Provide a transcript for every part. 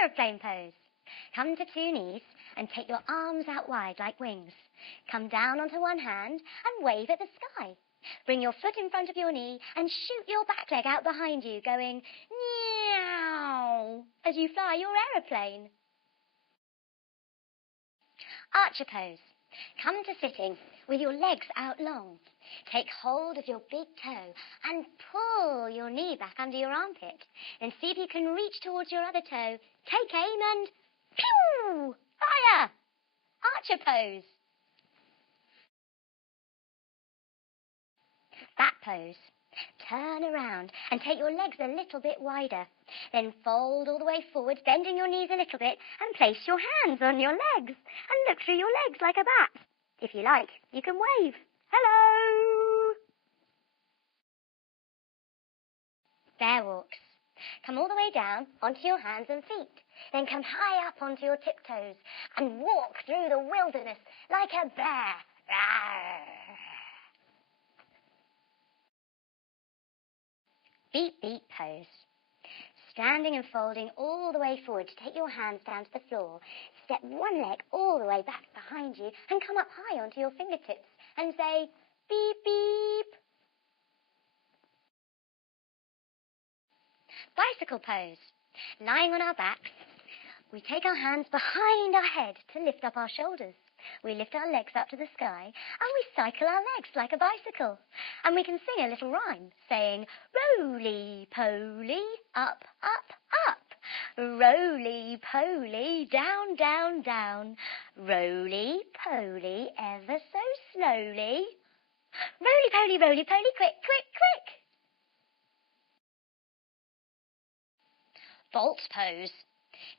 Aeroplane pose. Come to two knees and take your arms out wide like wings. Come down onto one hand and wave at the sky. Bring your foot in front of your knee and shoot your back leg out behind you, going meow as you fly your aeroplane. Archer pose. Come to sitting with your legs out long. Take hold of your big toe and pull your knee back under your armpit. Then see if you can reach towards your other toe. Take aim and pew! Fire! Archer pose. Bat pose. Turn around and take your legs a little bit wider. Then fold all the way forward, bending your knees a little bit, and place your hands on your legs and look through your legs like a bat. If you like, you can wave. Hello! Bear walks. Come all the way down onto your hands and feet. Then come high up onto your tiptoes and walk through the wilderness like a bear. Rawr. Beep, beep pose. Standing and folding all the way forward to take your hands down to the floor. Step one leg all the way back behind you and come up high onto your fingertips and say, beep, beep. Bicycle pose. Lying on our backs, we take our hands behind our head to lift up our shoulders. We lift our legs up to the sky and we cycle our legs like a bicycle. And we can sing a little rhyme saying, roly-poly, up, up, up. Roly-poly, down, down, down. Roly-poly, ever so slowly. Roly-poly, roly-poly, quick, quick, quick. Vault pose.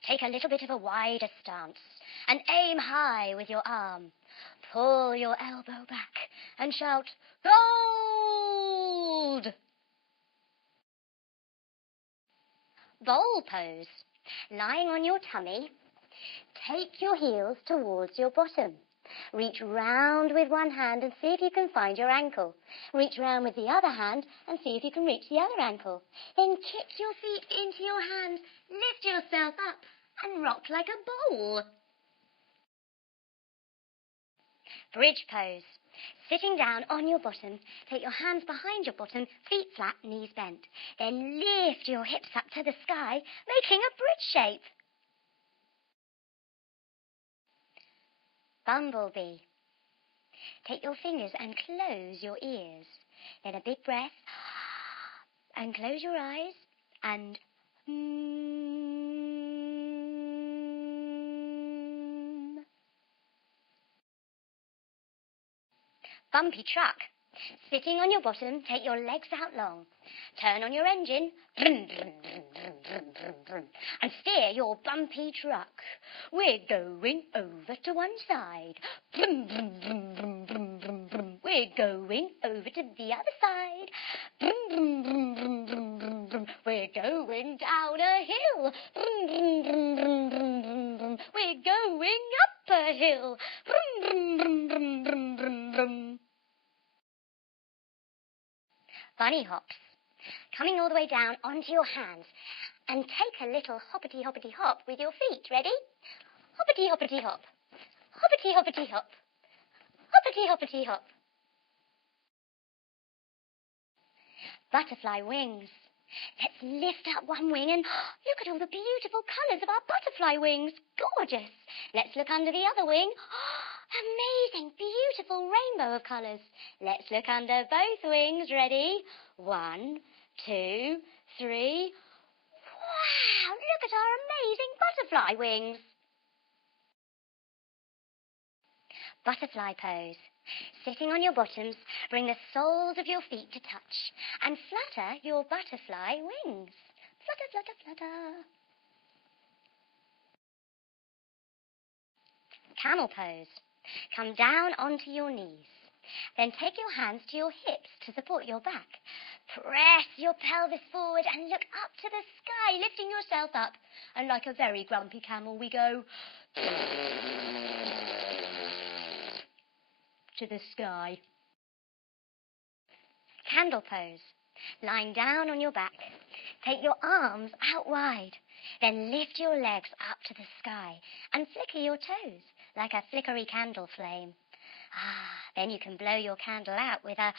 Take a little bit of a wider stance and aim high with your arm. Pull your elbow back and shout, gold! Bowl pose. Lying on your tummy, take your heels towards your bottom. Reach round with one hand and see if you can find your ankle. Reach round with the other hand and see if you can reach the other ankle. Then kick your feet into your hands, lift yourself up and rock like a bowl. Bridge pose. Sitting down on your bottom, take your hands behind your bottom, feet flat, knees bent. Then lift your hips up to the sky, making a bridge shape. Bumblebee. Take your fingers and close your ears. Then a big breath and close your eyes and Bumpy truck. Sitting on your bottom, take your legs out long. Turn on your engine and steer your bumpy truck. We're going over to one side. We're going over to the other side. We're going down a hill. We're going up a hill. Bunny hops. Coming all the way down onto your hands and take a little hoppity hoppity hop with your feet. Ready? Hoppity hoppity hop. Hoppity hoppity hop. Hoppity hoppity hop. Butterfly wings. Let's lift up one wing and look at all the beautiful colours of our butterfly wings. Gorgeous. Let's look under the other wing. Amazing, beautiful rainbow of colours. Let's look under both wings. Ready? 1, 2, 3. Wow, look at our amazing butterfly wings. Butterfly pose. Sitting on your bottoms, bring the soles of your feet to touch and flutter your butterfly wings. Flutter, flutter, flutter. Camel pose. Come down onto your knees. Then take your hands to your hips to support your back. Press your pelvis forward and look up to the sky, lifting yourself up. And like a very grumpy camel, we go to the sky. Candle pose. Lying down on your back. Take your arms out wide. Then lift your legs up to the sky and flicker your toes like a flickery candle flame. Then you can blow your candle out with a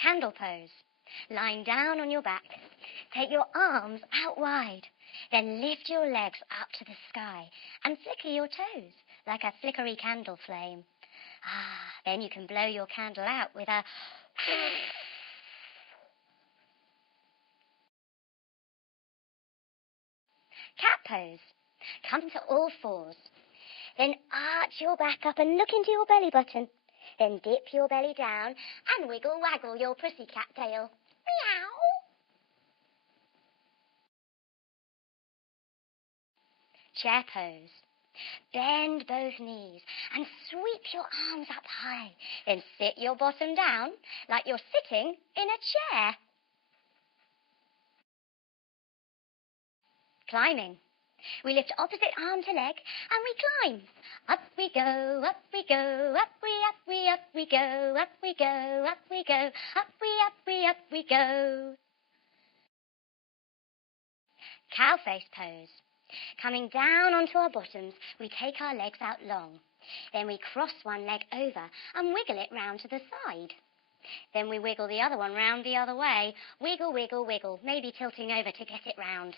candle pose. Lying down on your back, take your arms out wide. Then lift your legs up to the sky and flicker your toes like a flickery candle flame. Then you can blow your candle out with a cat pose. Come to all fours. Then arch your back up and look into your belly button. Then dip your belly down and wiggle waggle your pussycat tail. Meow. Chair pose. Bend both knees and sweep your arms up high. Then sit your bottom down like you're sitting in a chair. Climbing. We lift opposite arm to leg and we climb. Up we go, up we go, up we go, up we go, up we go, up we go. Cow face pose. Coming down onto our bottoms, we take our legs out long. Then we cross one leg over and wiggle it round to the side. Then we wiggle the other one round the other way. Wiggle, wiggle, wiggle, maybe tilting over to get it round.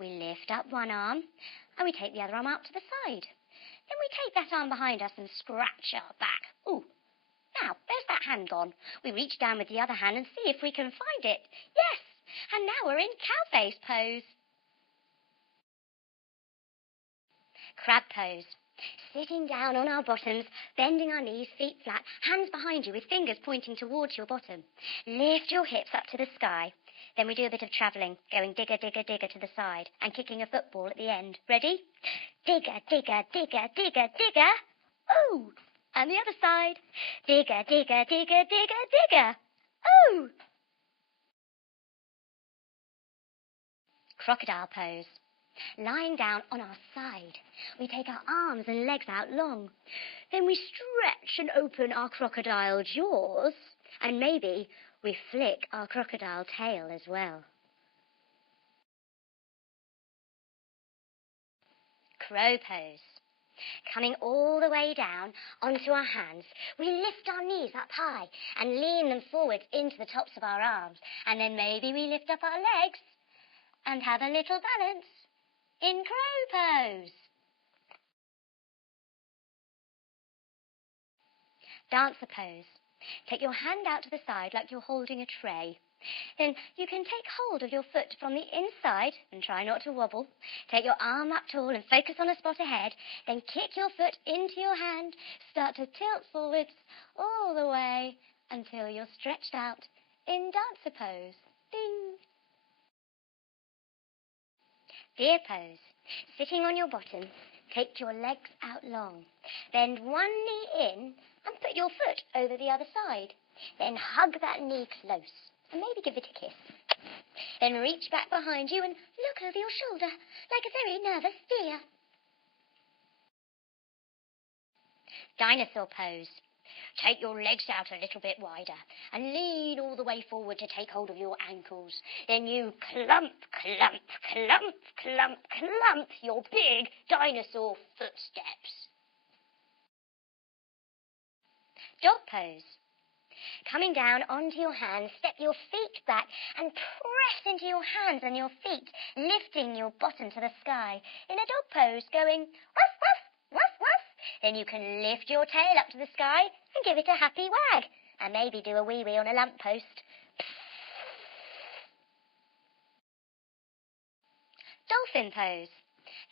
We lift up one arm and we take the other arm up to the side. Then we take that arm behind us and scratch our back. Ooh, now, where's that hand gone? We reach down with the other hand and see if we can find it. Yes, and now we're in cow face pose. Crab pose. Sitting down on our bottoms, bending our knees, feet flat, hands behind you with fingers pointing towards your bottom. Lift your hips up to the sky. Then we do a bit of travelling, going digger, digger, digger to the side and kicking a football at the end. Ready? Digger, digger, digger, digger, digger. Ooh! And the other side. Digger, digger, digger, digger, digger. Ooh! Crocodile pose. Lying down on our side, we take our arms and legs out long. Then we stretch and open our crocodile jaws, and maybe we flick our crocodile tail as well. Crow pose. Coming all the way down onto our hands, we lift our knees up high and lean them forward into the tops of our arms, and then maybe we lift up our legs and have a little balance in crow pose. Dancer pose. Take your hand out to the side like you're holding a tray. Then you can take hold of your foot from the inside and try not to wobble. Take your arm up tall and focus on a spot ahead. Then kick your foot into your hand. Start to tilt forwards all the way until you're stretched out in dancer pose. Ding! Deer pose. Sitting on your bottom, take your legs out long. Bend one knee in and put your foot over the other side. Then hug that knee close and maybe give it a kiss. Then reach back behind you and look over your shoulder like a very nervous deer. Dinosaur pose. Take your legs out a little bit wider and lean all the way forward to take hold of your ankles. Then you clump, clump, clump, clump, clump your big dinosaur footsteps. Dog pose. Coming down onto your hands, step your feet back and press into your hands and your feet, lifting your bottom to the sky in a dog pose, going woof, woof, woof, woof. Then you can lift your tail up to the sky and give it a happy wag, and maybe do a wee-wee on a lamppost. Dolphin pose.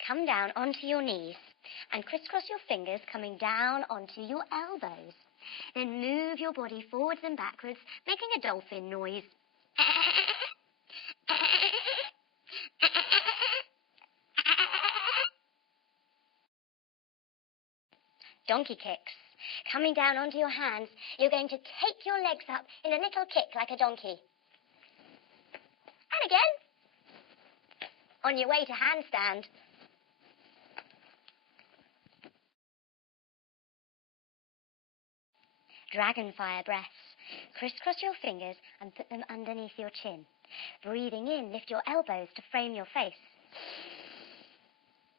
Come down onto your knees and crisscross your fingers coming down onto your elbows. Then move your body forwards and backwards, making a dolphin noise. Donkey kicks. Coming down onto your hands, you're going to take your legs up in a little kick like a donkey. And again. On your way to handstand. Dragonfire breaths. Crisscross your fingers and put them underneath your chin. Breathing in, lift your elbows to frame your face.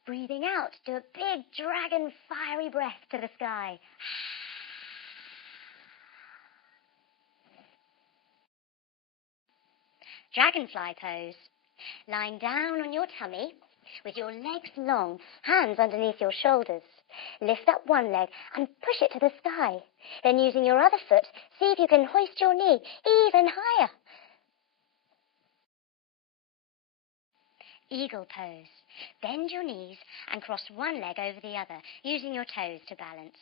Breathing out, do a big dragon fiery breath to the sky. Dragonfly pose. Lying down on your tummy with your legs long, hands underneath your shoulders. Lift up one leg and push it to the sky. Then using your other foot, see if you can hoist your knee even higher. Eagle pose. Bend your knees and cross one leg over the other, using your toes to balance.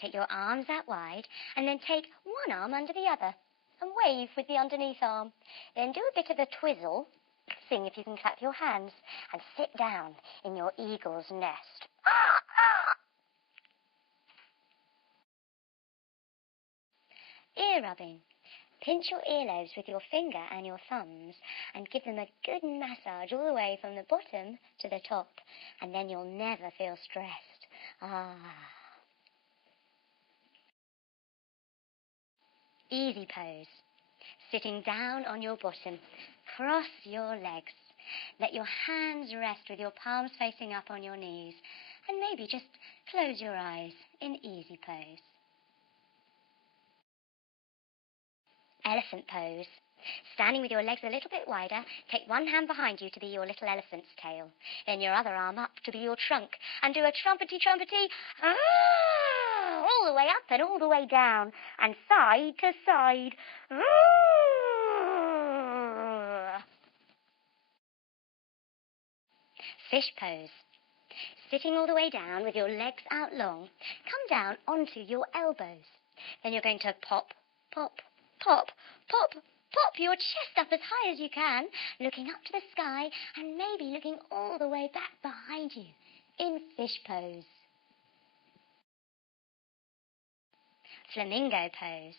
Take your arms out wide and then take one arm under the other and wave with the underneath arm. Then do a bit of a twizzle, sing if you can clap your hands, and sit down in your eagle's nest. Ear rubbing. Pinch your earlobes with your finger and your thumbs and give them a good massage all the way from the bottom to the top, and then you'll never feel stressed. Easy pose. Sitting down on your bottom, cross your legs. Let your hands rest with your palms facing up on your knees, and maybe just close your eyes in easy pose. Elephant pose. Standing with your legs a little bit wider, take one hand behind you to be your little elephant's tail, then your other arm up to be your trunk, and do a trumpety-trumpety, all the way up and all the way down, and side to side. Fish pose. Sitting all the way down with your legs out long, come down onto your elbows. Then you're going to pop, pop, pop, pop, pop your chest up as high as you can, looking up to the sky and maybe looking all the way back behind you in fish pose. Flamingo pose.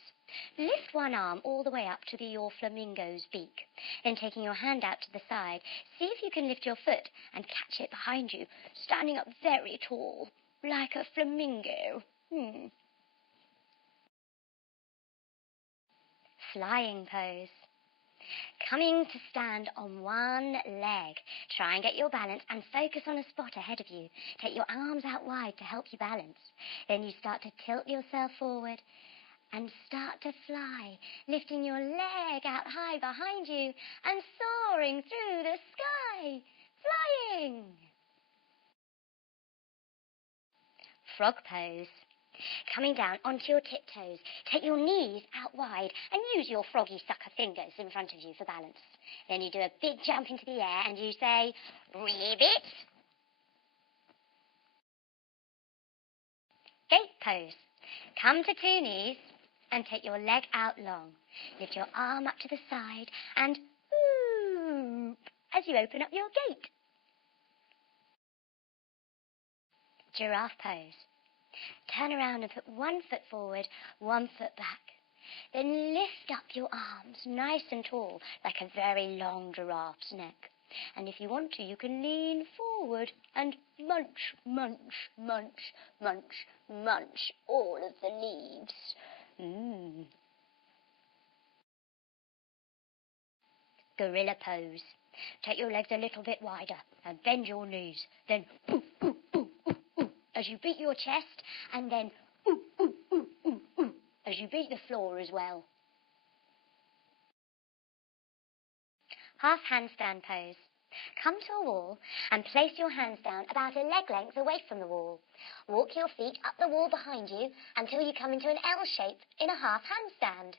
Lift one arm all the way up to be your flamingo's beak. Then taking your hand out to the side, see if you can lift your foot and catch it behind you, standing up very tall, like a flamingo. Flying pose. Coming to stand on one leg. Try and get your balance and focus on a spot ahead of you. Take your arms out wide to help you balance. Then you start to tilt yourself forward and start to fly, lifting your leg out high behind you and soaring through the sky, flying. Frog pose. Coming down onto your tiptoes, take your knees out wide and use your froggy sucker fingers in front of you for balance. Then you do a big jump into the air and you say, ribbit. Gate pose. Come to two knees and take your leg out long. Lift your arm up to the side and whoop as you open up your gate. Giraffe pose. Turn around and put one foot forward, one foot back. Then lift up your arms nice and tall, like a very long giraffe's neck. And if you want to, you can lean forward and munch, munch, munch, munch, munch all of the leaves. Gorilla pose. Take your legs a little bit wider and bend your knees. Then ooh, ooh, ooh, ooh, ooh, as you beat your chest, and then ooh, ooh, ooh, ooh, ooh, as you beat the floor as well. Half handstand pose. Come to a wall and place your hands down about a leg length away from the wall. Walk your feet up the wall behind you until you come into an L shape in a half handstand.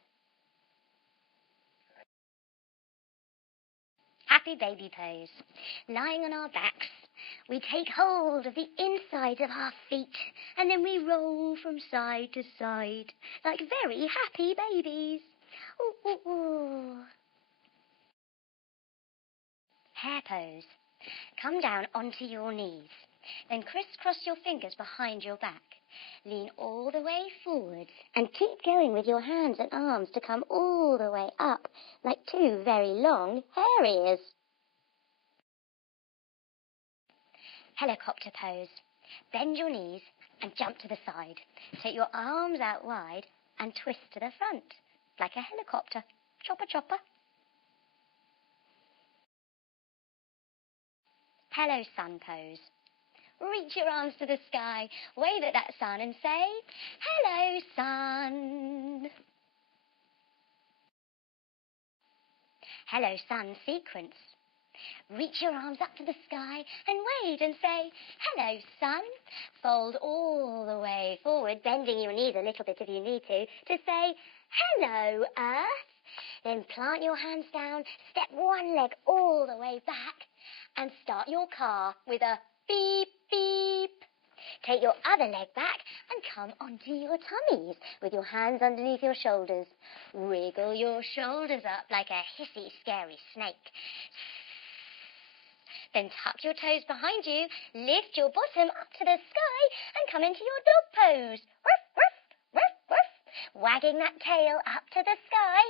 Happy baby pose. Lying on our backs, we take hold of the insides of our feet and then we roll from side to side like very happy babies. Ooh, ooh, ooh. Hare pose. Come down onto your knees. Then crisscross your fingers behind your back. Lean all the way forward and keep going with your hands and arms to come all the way up like two very long hare ears. Helicopter pose. Bend your knees and jump to the side. Take your arms out wide and twist to the front. like a helicopter. Chopper, chopper. Hello, sun pose. Reach your arms to the sky, wave at that sun and say, hello, sun. Hello, sun sequence. Reach your arms up to the sky and wave and say, hello, sun. Fold all the way forward, bending your knees a little bit if you need to say, hello, earth. Then plant your hands down, step one leg all the way back and start your car with a beep, beep. Take your other leg back and come onto your tummies with your hands underneath your shoulders. Wriggle your shoulders up like a hissy, scary snake. Then tuck your toes behind you, lift your bottom up to the sky and come into your dog pose. Ruff, ruff, ruff, ruff. Wagging that tail up to the sky,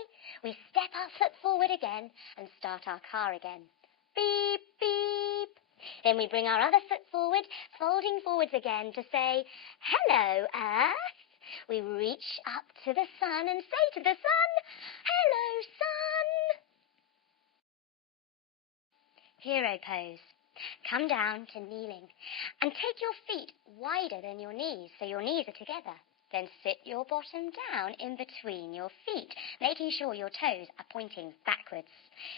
we step our foot forward again and start our car again. Beep, beep. Then we bring our other foot forward, folding forwards again to say, hello, earth. We reach up to the sun and say to the sun, hello, sun. Hero pose. Come down to kneeling and take your feet wider than your knees so your knees are together. Then sit your bottom down in between your feet, making sure your toes are pointing backwards.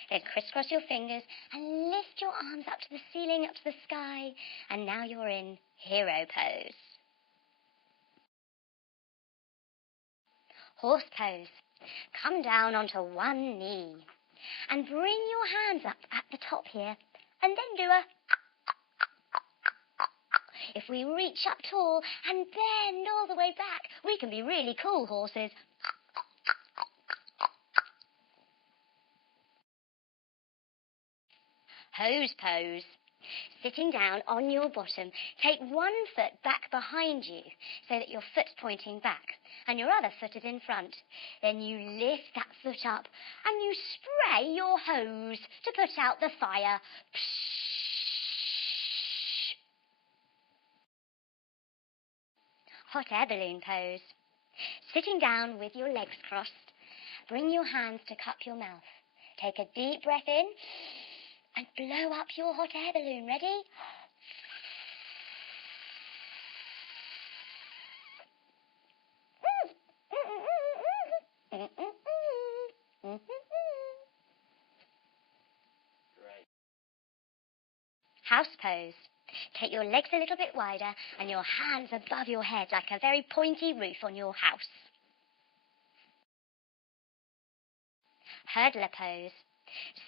Then crisscross your fingers and lift your arms up to the ceiling, up to the sky. And now you're in hero pose. Horse pose. Come down onto one knee and bring your hands up at the top here and then do a... If we reach up tall and bend all the way back, we can be really cool horses. Hose pose. Sitting down on your bottom, take one foot back behind you so that your foot's pointing back and your other foot is in front. Then you lift that foot up and you spray your hose to put out the fire. Psh! Hot air balloon pose. Sitting down with your legs crossed, bring your hands to cup your mouth. Take a deep breath in and blow up your hot air balloon. Ready? Great. House pose. Take your legs a little bit wider and your hands above your head like a very pointy roof on your house. Hurdler pose.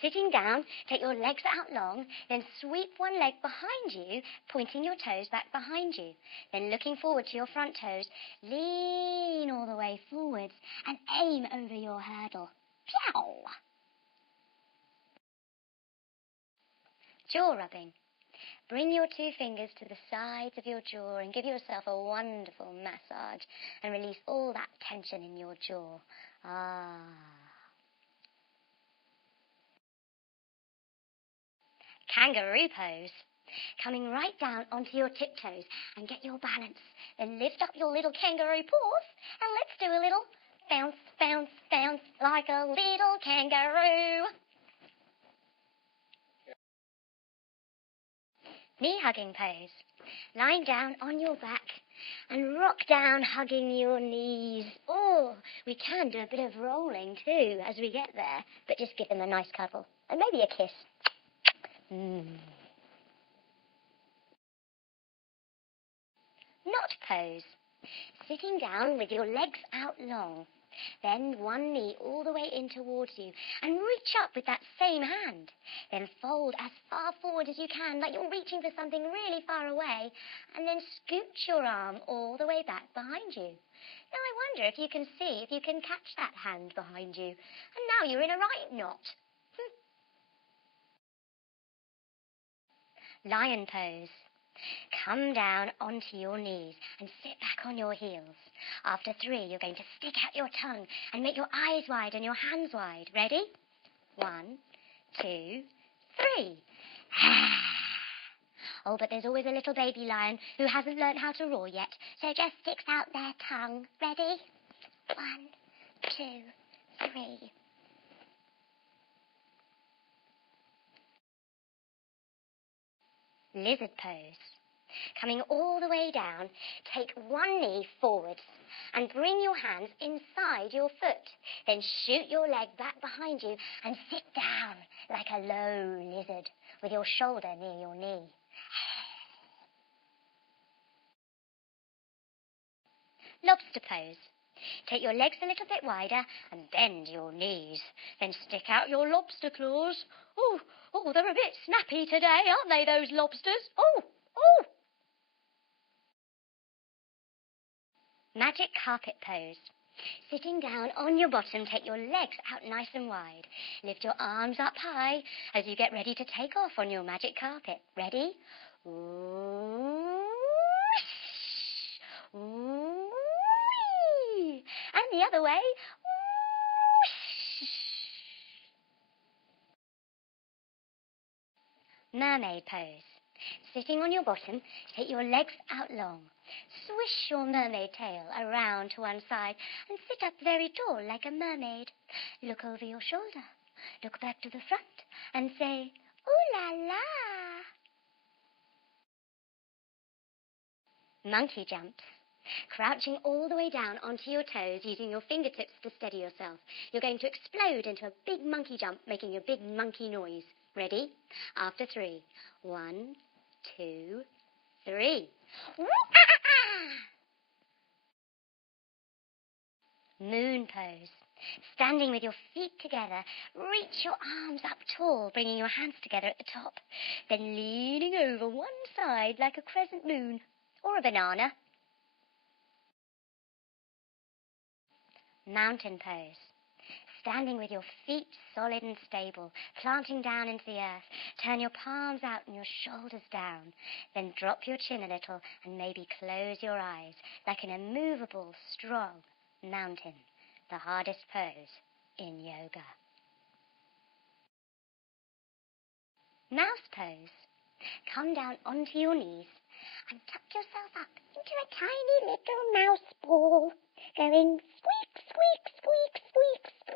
Sitting down, take your legs out long, then sweep one leg behind you, pointing your toes back behind you. Then looking forward to your front toes, lean all the way forwards and aim over your hurdle. Pyow! Jaw rubbing. Bring your two fingers to the sides of your jaw and give yourself a wonderful massage and release all that tension in your jaw. Ah. Kangaroo pose. Coming right down onto your tiptoes and get your balance. Then lift up your little kangaroo paws and let's do a little bounce, bounce, bounce like a little kangaroo. Knee hugging pose. Lying down on your back and rock down hugging your knees. Oh, we can do a bit of rolling too as we get there, but just give them a nice cuddle and maybe a kiss. Knot pose. Sitting down with your legs out long. Bend one knee all the way in towards you and reach up with that same hand. Then fold as far forward as you can, like you're reaching for something really far away, and then scooch your arm all the way back behind you. Now I wonder if you can see, if you can catch that hand behind you. And now you're in a right knot. Lion pose. Come down onto your knees and sit back on your heels. After 3, you're going to stick out your tongue and make your eyes wide and your hands wide. Ready? 1, 2, 3. Oh, but there's always a little baby lion who hasn't learnt how to roar yet, so just sticks out their tongue. Ready? 1, 2, 3. Lizard pose. Coming all the way down, take one knee forwards and bring your hands inside your foot. Then shoot your leg back behind you and sit down like a low lizard with your shoulder near your knee. Lobster pose. Take your legs a little bit wider and bend your knees. Then stick out your lobster claws. Oh, they're a bit snappy today, aren't they, those lobsters? Oh. Magic carpet pose. Sitting down on your bottom, take your legs out nice and wide. Lift your arms up high as you get ready to take off on your magic carpet. Ready? Whoosh, whee. And the other way. Whoosh. Mermaid pose. Sitting on your bottom, take your legs out long. Swish your mermaid tail around to one side and sit up very tall like a mermaid. Look over your shoulder, look back to the front and say, ooh la la. Monkey jumps. Crouching all the way down onto your toes using your fingertips to steady yourself. You're going to explode into a big monkey jump, making a big monkey noise. Ready? After 3. 1, 2, 3. Moon pose. Standing with your feet together, reach your arms up tall, bringing your hands together at the top. Then leaning over one side like a crescent moon or a banana. Mountain pose. Standing with your feet solid and stable, planting down into the earth. Turn your palms out and your shoulders down. Then drop your chin a little and maybe close your eyes like an immovable, strong mountain. The hardest pose in yoga. Mouse pose. Come down onto your knees and tuck yourself up into a tiny little mouse ball, going squeak, squeak, squeak, squeak, squeak.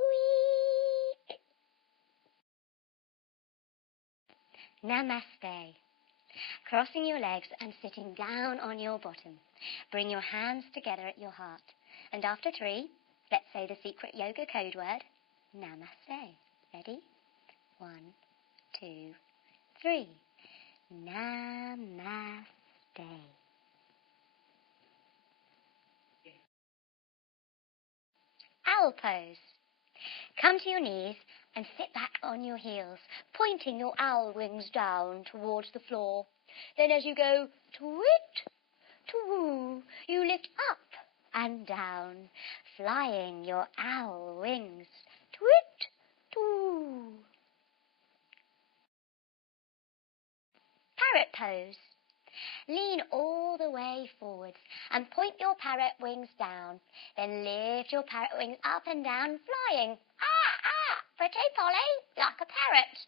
Namaste. Crossing your legs and sitting down on your bottom. Bring your hands together at your heart. And after 3, let's say the secret yoga code word, Namaste. Ready? 1, 2, 3. Namaste. Owl pose. Come to your knees and sit back on your heels, pointing your owl wings down towards the floor. Then as you go twit, twoo, you lift up and down, flying your owl wings. Twit, twoo. Parrot pose. Lean all the way forwards and point your parrot wings down. Then lift your parrot wings up and down, flying. Pretty Polly, like a parrot.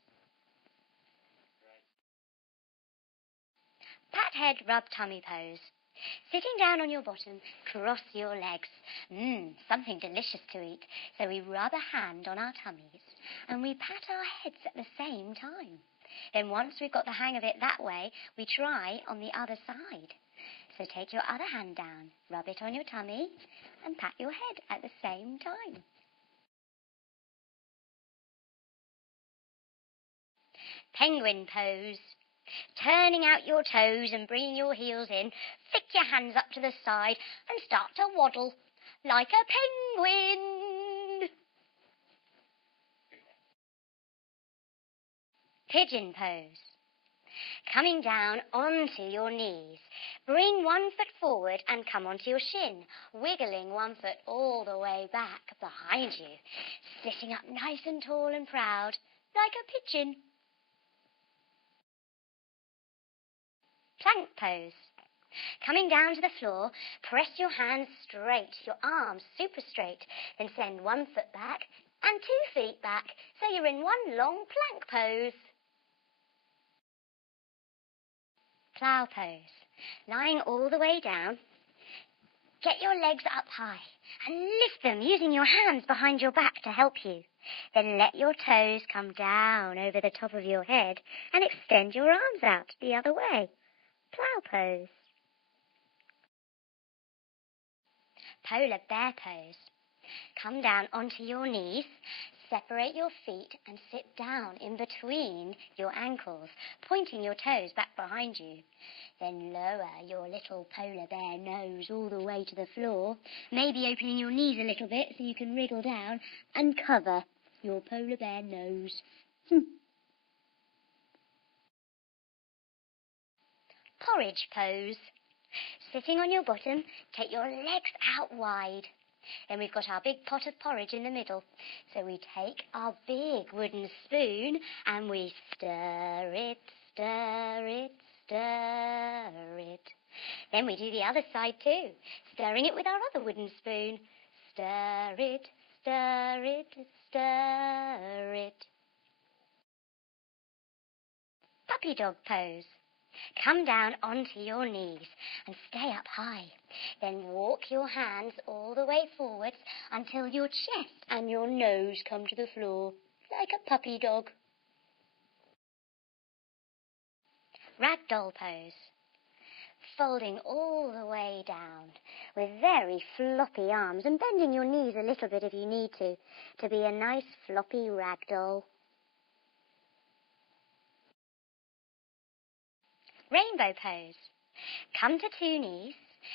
Pat head rub tummy pose. Sitting down on your bottom, cross your legs. Something delicious to eat. So we rub a hand on our tummies and we pat our heads at the same time. Then once we've got the hang of it that way, we try on the other side. So take your other hand down, rub it on your tummy and pat your head at the same time. Penguin pose. Turning out your toes and bringing your heels in, flick your hands up to the side and start to waddle like a penguin. Pigeon pose. Coming down onto your knees. Bring one foot forward and come onto your shin, wiggling one foot all the way back behind you. Sitting up nice and tall and proud, like a pigeon. Plank pose. Coming down to the floor, press your hands straight, your arms super straight, then send one foot back and 2 feet back, so you're in one long plank pose. Plough pose. Lying all the way down, Get your legs up high and lift them using your hands behind your back to help you. Then let your toes come down over the top of your head and extend your arms out the other way. Plough pose. Polar bear pose. Come down onto your knees, separate your feet and sit down in between your ankles, pointing your toes back behind you. Then lower your little polar bear nose all the way to the floor, maybe opening your knees a little bit so you can wriggle down and cover your polar bear nose. Porridge pose. Sitting on your bottom, take your legs out wide. Then we've got our big pot of porridge in the middle. So we take our big wooden spoon and we stir it, stir it, stir it. Then we do the other side too, stirring it with our other wooden spoon. Stir it, stir it, stir it. Puppy dog pose. Come down onto your knees and stay up high. Then walk your hands all the way forwards until your chest and your nose come to the floor, like a puppy dog. Ragdoll pose. Folding all the way down with very floppy arms and bending your knees a little bit if you need to be a nice floppy ragdoll. Rainbow pose. Come to two knees,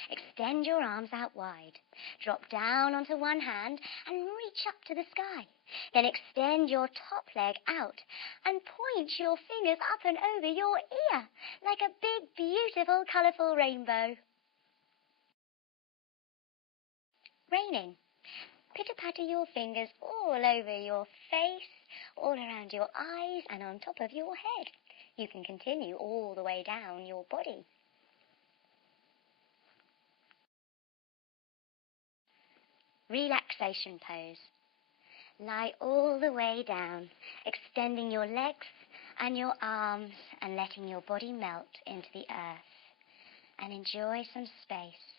extend your arms out wide, drop down onto one hand and reach up to the sky. Then extend your top leg out and point your fingers up and over your ear like a big, beautiful, colourful rainbow. Raining. Pitter-patter your fingers all over your face, all around your eyes and on top of your head. You can continue all the way down your body. Relaxation pose. Lie all the way down, extending your legs and your arms and letting your body melt into the earth. And enjoy some space.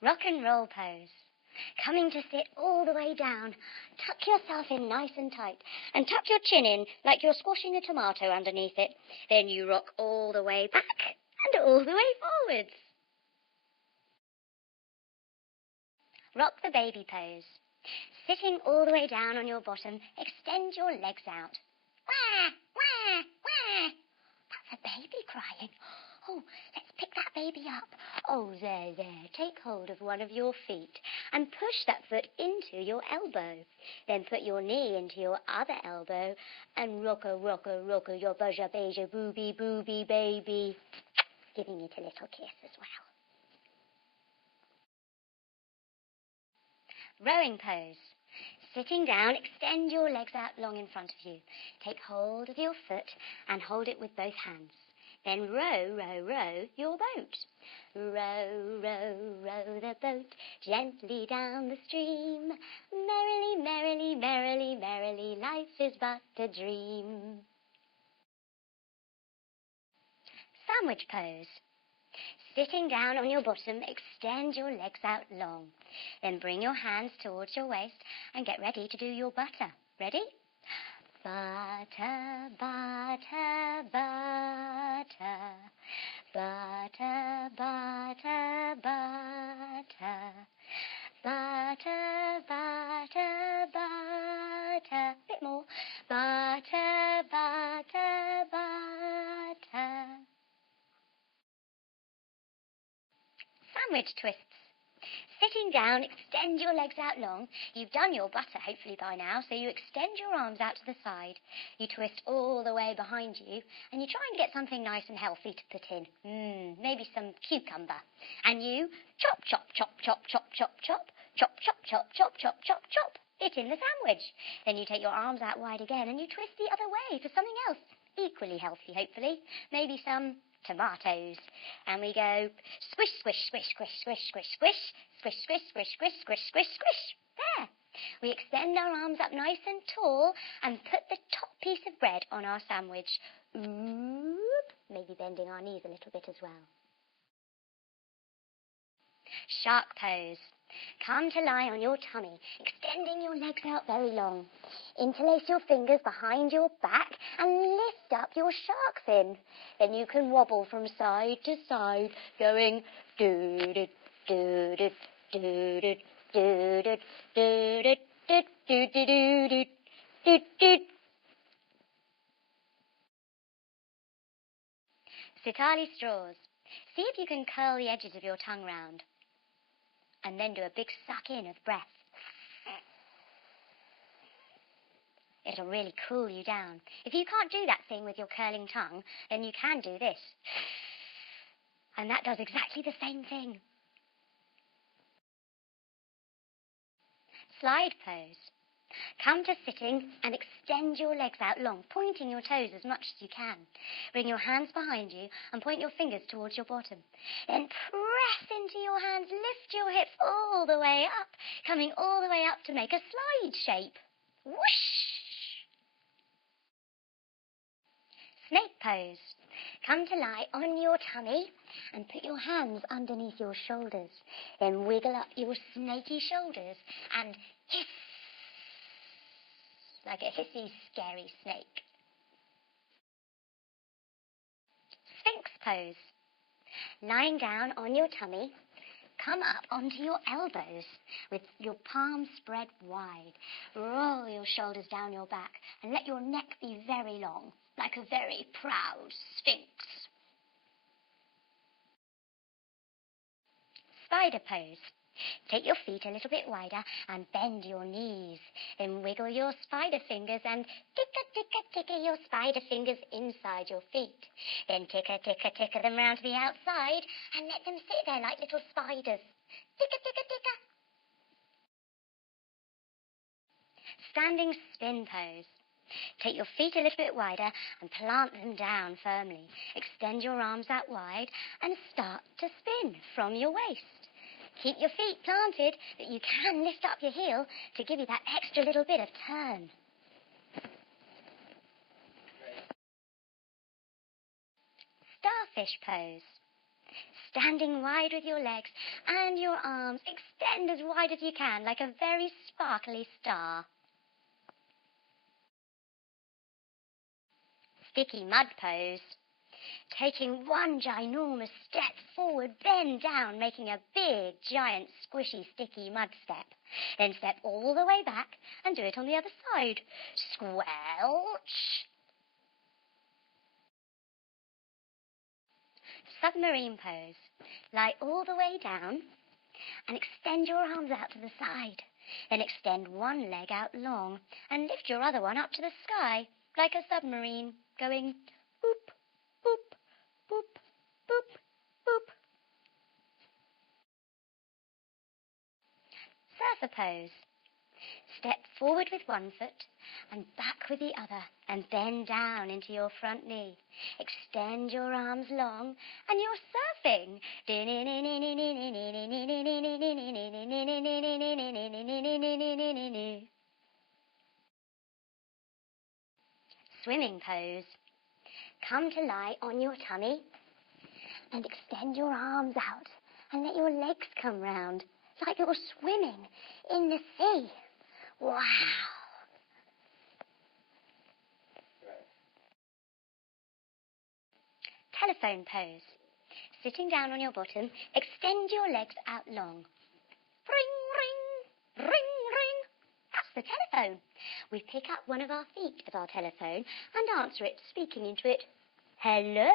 Rock and roll pose. Coming to sit all the way down. Tuck yourself in nice and tight and tuck your chin in like you're squashing a tomato underneath it. Then you rock all the way back and all the way forwards. Rock the baby pose. Sitting all the way down on your bottom, extend your legs out. Wah, wah, wah. That's a baby crying. Oh, let's pick that baby up. Oh, there. Take hold of one of your feet and push that foot into your elbow. Then put your knee into your other elbow and rocka, your buzzer, beja, booby, baby. Giving it a little kiss as well. Rowing pose. Sitting down, extend your legs out long in front of you. Take hold of your foot and hold it with both hands. Then row your boat. Row the boat gently down the stream. Merrily, life is but a dream. Sandwich pose. Sitting down on your bottom, extend your legs out long. Then bring your hands towards your waist and get ready to do your butter. Ready? Butter, butter, butter. Butter, butter, butter. Butter, butter, butter. Bit more. Butter, butter, butter. Sandwich twists. Sitting down, extend your legs out long. You've done your butter hopefully by now, so you extend your arms out to the side. You twist all the way behind you, and you try and get something nice and healthy to put in. Maybe some cucumber. And you chop, chop, chop, chop, chop, chop, chop, chop, chop, chop, chop, chop, chop, chop. It in the sandwich. Then you take your arms out wide again, and you twist the other way for something else. Equally healthy, hopefully. Maybe some tomatoes. And we go squish, squish, squish, squish, squish, squish, squish, squish, squish, squish, squish, squish, squish, squish. There. We extend our arms up nice and tall and put the top piece of bread on our sandwich. Oop, maybe bending our knees a little bit as well. Shark pose. Come to lie on your tummy, extending your legs out very long. Interlace your fingers behind your back and lift up your shark fin. Then you can wobble from side to side, going doo-doo, doo-doo, doo-doo, doo-doo, doo-doo, doo-doo, doo-doo. Sitali straws. See if you can curl the edges of your tongue round. And then do a big suck in of breath. It'll really cool you down. If you can't do that thing with your curling tongue, then you can do this. And that does exactly the same thing. Slide pose. Come to sitting and extend your legs out long, pointing your toes as much as you can. Bring your hands behind you and point your fingers towards your bottom. Then press into your hands, lift your hips all the way up, coming all the way up to make a slide shape. Whoosh! Snake pose. Come to lie on your tummy and put your hands underneath your shoulders. Then wiggle up your snaky shoulders and hiss like a hissy, scary snake. Sphinx pose. Lying down on your tummy, come up onto your elbows with your palms spread wide. Roll your shoulders down your back and let your neck be very long, like a very proud sphinx. Spider pose. Take your feet a little bit wider and bend your knees. Then wiggle your spider fingers and tickle your spider fingers inside your feet. Then tickle them round to the outside and let them sit there like little spiders. Tickle. Standing spin pose. Take your feet a little bit wider and plant them down firmly. Extend your arms out wide and start to spin from your waist. Keep your feet planted, but you can lift up your heel to give you that extra little bit of turn. Starfish pose. Standing wide with your legs and your arms, extend as wide as you can, like a very sparkly star. Sticky mud pose. Taking one ginormous step forward, bend down, making a big, giant, squishy, sticky mud step. Then step all the way back and do it on the other side. Squelch. Submarine pose. Lie all the way down and extend your arms out to the side. Then extend one leg out long and lift your other one up to the sky, like a submarine, going boop, boop, boop, boop, boop. Surfer pose. Step forward with one foot and back with the other and bend down into your front knee. Extend your arms long and you're surfing. Swimming pose. Come to lie on your tummy and extend your arms out and let your legs come round like you're swimming in the sea. Wow! Telephone pose. Sitting down on your bottom, extend your legs out long. Ring, ring, ring, ring. That's the telephone. We pick up one of our feet as our telephone and answer it, speaking into it. Hello?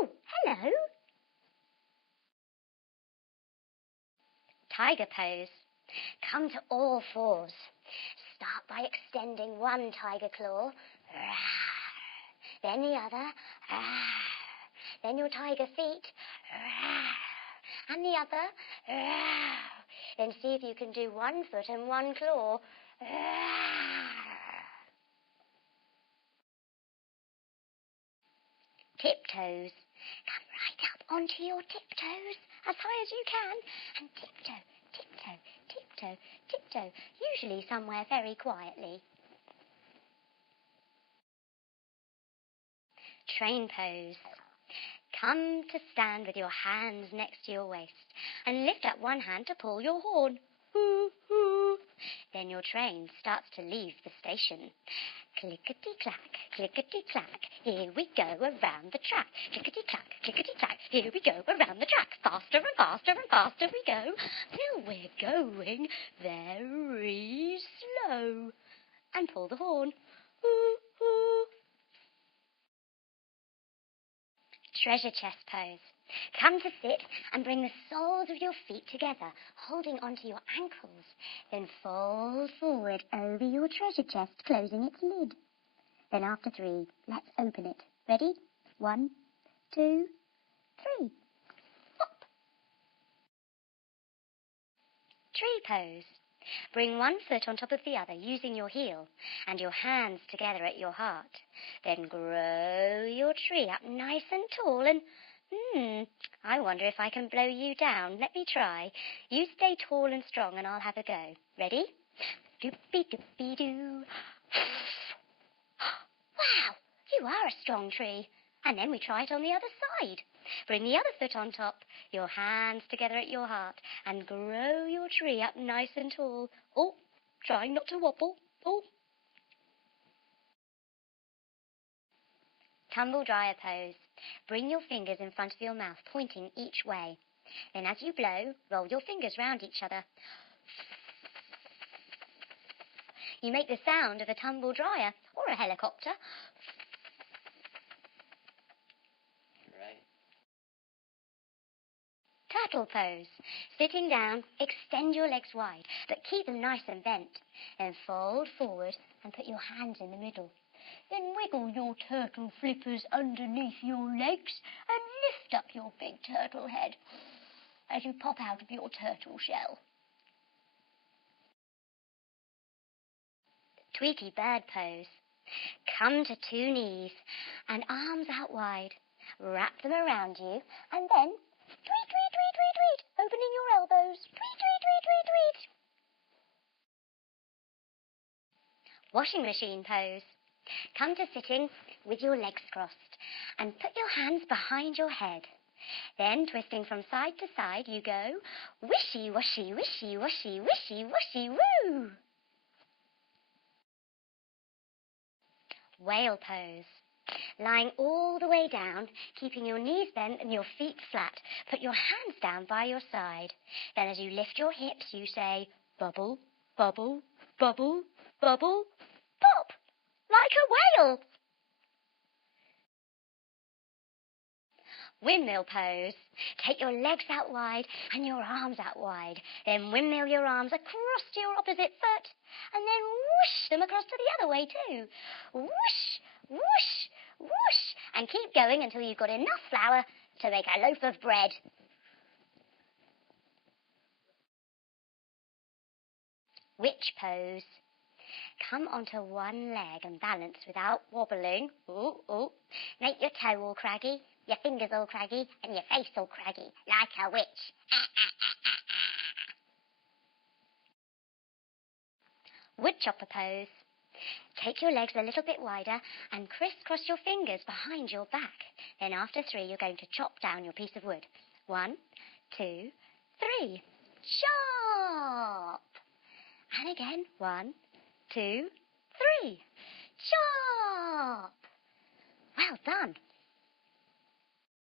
Oh, hello. Tiger pose. Come to all fours. Start by extending one tiger claw. Then the other. Then your tiger feet. And the other. Then see if you can do one foot and one claw. Tiptoes. Come right up onto your tiptoes as high as you can and tiptoe, tiptoe, tiptoe, tiptoe, usually somewhere very quietly. train pose. Come to stand with your hands next to your waist and lift up one hand to pull your horn. Hoo, hoo. Then your train starts to leave the station. Clickety-clack, clickety-clack, here we go around the track. Clickety-clack, clickety-clack, here we go around the track. Faster and faster and faster we go, till we're going very slow. And pull the horn. Hoo, hoo. Treasure chest pose. Come to sit and bring the soles of your feet together, holding onto your ankles. Then fold forward over your treasure chest, closing its lid. Then after 3, let's open it. Ready? 1, 2, 3. Hop! Tree pose. Bring one foot on top of the other using your heel and your hands together at your heart. Then grow your tree up nice and tall and, I wonder if I can blow you down. Let me try. You stay tall and strong and I'll have a go. Ready? Doopy-doopy-doo. Wow, you are a strong tree. And then we try it on the other side. Bring the other foot on top, your hands together at your heart, and grow your tree up nice and tall. Oh, trying not to wobble. Oh. Tumble dryer pose. Bring your fingers in front of your mouth, pointing each way. Then as you blow, roll your fingers round each other. You make the sound of a tumble dryer or a helicopter. Turtle pose. Sitting down, extend your legs wide, but keep them nice and bent. Then fold forward and put your hands in the middle. Then wiggle your turtle flippers underneath your legs and lift up your big turtle head as you pop out of your turtle shell. Tweety bird pose. Come to 2 knees and arms out wide. Wrap them around you and then tweet, tweet, tweet, tweet, tweet, opening your elbows. Tweet, tweet, tweet, tweet, tweet. Washing machine pose. Come to sitting with your legs crossed and put your hands behind your head. Then, twisting from side to side, you go wishy, washy, wishy, washy, wishy, washy, woo! Whale pose. Lying all the way down, keeping your knees bent and your feet flat. Put your hands down by your side. Then as you lift your hips, you say, bubble, bubble, bubble, bubble, pop, like a whale. Windmill pose. Take your legs out wide and your arms out wide. Then windmill your arms across to your opposite foot. And then whoosh them across to the other way too. Whoosh, whoosh, whoosh. And keep going until you've got enough flour to make a loaf of bread. Witch pose. Come onto one leg and balance without wobbling. Ooh, ooh. Make your toe all craggy, your fingers all craggy, and your face all craggy, like a witch. Woodchopper pose. Take your legs a little bit wider and crisscross your fingers behind your back. Then after 3, you're going to chop down your piece of wood. 1, 2, 3. Chop! And again. 1, 2, 3. Chop! Well done.